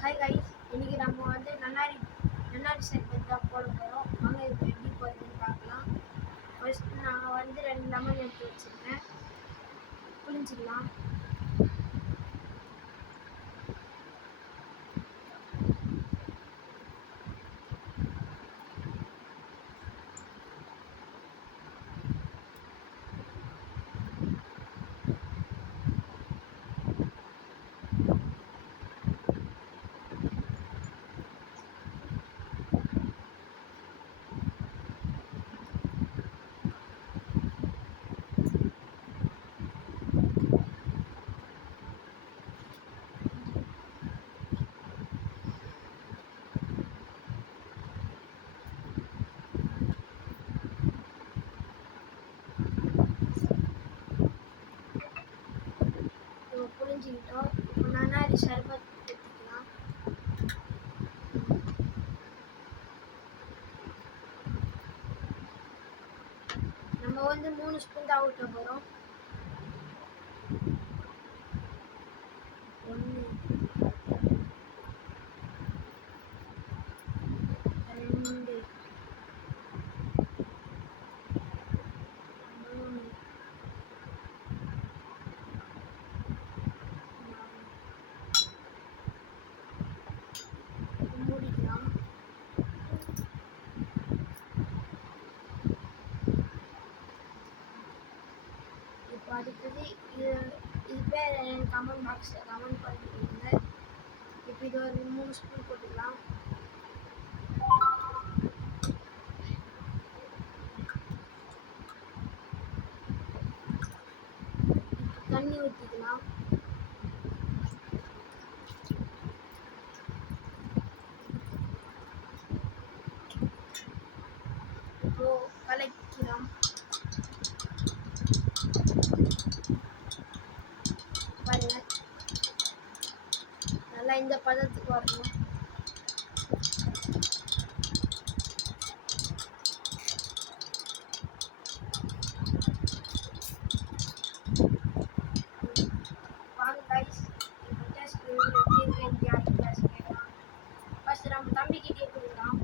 Hi guys, இன்னைக்கு நம்ம வந்து நன்னாரி சர்பத் தான் போட போகிறோம். வாங்க இப்போ எப்படி போடுறதுன்னு பார்க்கலாம். ஃபர்ஸ்ட் நான் வந்து 2 லெமன் எடுத்து வச்சுருக்கேன், புளிஞ்சிக்கலாம். புளிஞ்சிக்கிட்டோம். இப்போ நன்னாரி சர்பத் எடுத்துக்கலாம். நம்ம வந்து 3 ஸ்பூன் தான் ஊற்ற போகிறோம். 1 2 3 மூடிக்கலாம். இப்போ அடுத்தது இது பேர் கமெண்ட் பாக்ஸில் கமெண்ட் பண்ணிடுங்க. இப்போ இது ஒரு 3 ஸ்பூன் போட்டுக்கலாம். தண்ணி ஊற்றிக்கலாம். இப்போ கலக்கலாம். பாருங்க, நல்லா இந்த பதத்துக்கு வரணும். வாங்க கைஸ், இப்போ டேஸ்ட் எப்படி இருக்குன்னு யாருக்கு கேட்கலாம். ஃபர்ஸ்ட் நம்ம தம்பிக்கிட்டே கொடுக்கலாம்.